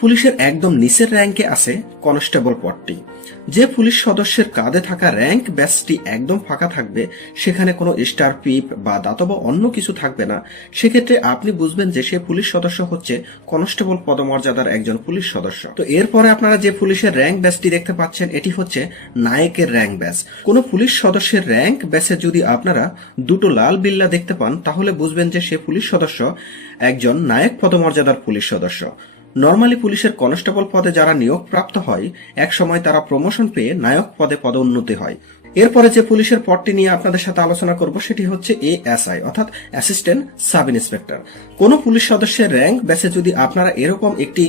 পুলিশের একদম নিচের র্যাঙ্কে আছে কনস্টেবল পদটি। যে পুলিশ সদস্যের কাঁধে থাকা র্যাঙ্ক ব্যাচটি একদম ফাঁকা থাকবে, সেখানে কোনো স্টার পিপ বা দাতব অন্য কিছু থাকবে না। সেক্ষেত্রে আপনি বুঝবেন যে সে পুলিশ সদস্য হচ্ছে কনস্টেবল পদমর্যাদার একজন পুলিশ সদস্য। তো এরপরে আপনারা যে পুলিশের র্যাঙ্ক ব্যাচটি দেখতে পাচ্ছেন, এটি হচ্ছে নায়কের র্যাঙ্ক ব্যাচ। কোনো পুলিশ সদস্যের র্যাঙ্ক ব্যাচে যদি আপনারা দুটো লাল বিল্লা দেখতে পান, তাহলে বুঝবেন যে সে পুলিশ সদস্য একজন নায়ক পদমর্যাদার পুলিশ সদস্য। নর্মালি পুলিশের কনস্টেবল পদে যারা নিয়োগপ্রাপ্ত হয় এক সময় তারা প্রমোশন পেয়ে নায়ক পদে পদোন্নতি হয়। এরপরে যে পুলিশের পদটি নিয়ে আপনাদের সাথে আলোচনা করব, সেটি হচ্ছে এএসআই, অর্থাৎ অ্যাসিস্ট্যান্ট সাব ইন্সপেক্টর কোন পুলিশ সদস্যের র্যাঙ্ক বেসে যদি আপনারা এরকম একটি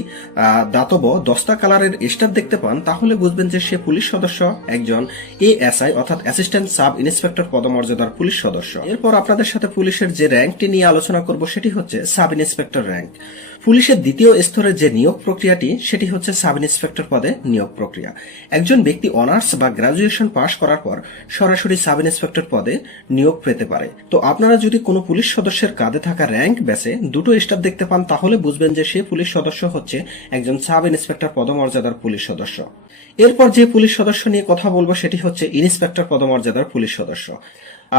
দাতব দস্তা কালারের স্টার দেখতে পান, তাহলে বুঝবেন যে সে পুলিশ সদস্য একজন এএসআই, অর্থাৎ অ্যাসিস্ট্যান্ট সাব ইন্সপেক্টর পদমর্যাদার পুলিশ সদস্য। এরপর আপনাদের সাথে পুলিশের যে র্যাঙ্কটি নিয়ে আলোচনা করব, সেটি হচ্ছে সাব ইন্সপেক্টর র্যাঙ্ক। পুলিশের দ্বিতীয় স্তরের যে নিয়োগ প্রক্রিয়াটি, সেটি হচ্ছে সাব ইন্সপেক্টর পদে নিয়োগ প্রক্রিয়া। একজন ব্যক্তি অনার্স বা গ্রাজুয়েশন পাশ করার পর সরাসরি সাব ইন্সপেক্টর পদে নিয়োগ পেতে পারে। তো আপনারা যদি কোনো পুলিশ সদস্যের কাঁধে থাকা র্যাঙ্ক বেসে দুটো স্টার দেখতে পান, তাহলে বুঝবেন যে সে পুলিশ সদস্য হচ্ছে একজন সাব ইন্সপেক্টর পদমর্যাদার পুলিশ সদস্য। এরপর যে পুলিশ সদস্য নিয়ে কথা বলব, সেটি হচ্ছে ইন্সপেক্টর পদমর্যাদার পুলিশ সদস্য।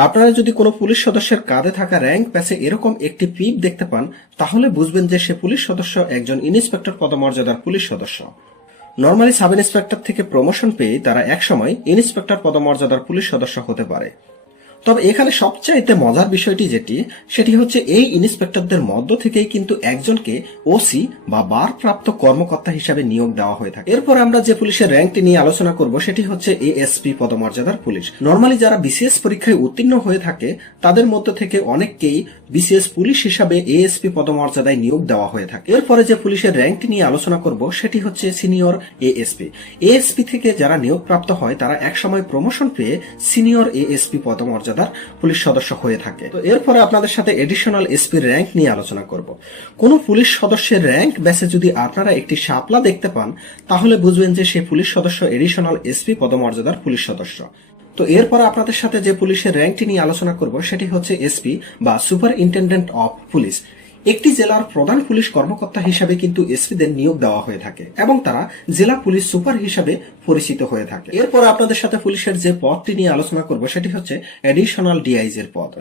আপনারা যদি কোনো পুলিশ সদস্যের কাঁধে থাকা র্যাঙ্ক প্যাসে এরকম একটি পিপ দেখতে পান, তাহলে বুঝবেন যে সে পুলিশ সদস্য একজন ইন্সপেক্টর পদমর্যাদার পুলিশ সদস্য। নর্মালি সাব ইন্সপেক্টর থেকে প্রমোশন পেয়ে তারা একসময় ইন্সপেক্টর পদমর্যাদার পুলিশ সদস্য হতে পারে। তবে এখানে সবচাইতে মজার বিষয়টি যেটি, সেটি হচ্ছে এই ইন্সপেক্টরদের মধ্য থেকেই কিন্তু একজনকে ওসি বা বারপ্রাপ্ত কর্মকর্তা হিসাবে নিয়োগ দেওয়া হয়ে থাকে। এরপর আমরা যে পুলিশের র্যাঙ্কটি নিয়ে আলোচনা করব, সেটি হচ্ছে এএসপি পদমর্যাদার পুলিশ। নর্মালি যারা বিসিএস পরীক্ষায় উত্তীর্ণ হয়ে থাকে, তাদের মধ্য থেকে অনেককেই বিসিএস পুলিশ হিসাবে এএসপি পদমর্যাদায় নিয়োগ দেওয়া হয়ে থাকে। এরপরে যে পুলিশের র্যাঙ্কটি নিয়ে আলোচনা করব, সেটি হচ্ছে সিনিয়র এএসপি। এএসপি থেকে যারা নিয়োগপ্রাপ্ত হয়, তারা একসময় প্রমোশন পেয়ে সিনিয়র এএসপি পদমর্যাদার পুলিশ সদস্য হয়ে থাকে। তো এরপরে আপনাদের সাথে এডিশনাল এসপির র্যাঙ্ক নিয়ে আলোচনা করব। কোন পুলিশ সদস্যের র্যাঙ্ক ব্যাসে যদি আপনারা একটি শাপলা দেখতে পান, তাহলে বুঝবেন যে সে পুলিশ সদস্য এডিশনাল এসপি পদমর্যাদার পুলিশ সদস্য। তো এরপর আপনাদের সাথে যে পুলিশের র্যাঙ্কটি নিয়ে আলোচনা করব, সেটি হচ্ছে এসপি বা সুপার ইন্টেন্ডেন্ট অফ পুলিশ একটি জেলার প্রধান পুলিশ কর্মকর্তা হিসাবে কিন্তু এসপিদের নিয়োগ দেওয়া হয়ে থাকে এবং তারা জেলা পুলিশ সুপার হিসাবে পরিচিত হয়ে থাকে। এরপর আপনাদের সাথে পুলিশের যে পদটি নিয়ে আলোচনা করব সেটি হচ্ছে এডিশনাল ডিআইজি এর পদ।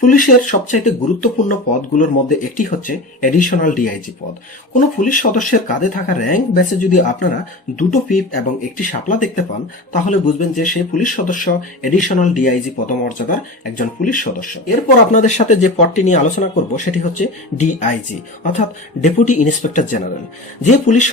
পুলিশের সবচাইতে গুরুত্বপূর্ণ পদগুলোর মধ্যে একটি হচ্ছে এডিশনাল ডিআইজি পদ। কোন পুলিশ সদস্যের কাঁধে থাকা র্যাঙ্ক ব্যাচে যদি আপনারা দুটো পিপ এবং একটি শাপলা দেখতে পান, তাহলে বুঝবেন যে সেই পুলিশ সদস্য এডিশনাল ডিআইজি পদমর্যাদার একজন পুলিশ সদস্য। এরপর আপনাদের সাথে যে পদটি নিয়ে আলোচনা করব সেটি হচ্ছে ডিআইজি অর্থাৎ ডেপুটি ইন্সপেক্টর জেনারেল যে পুলিশ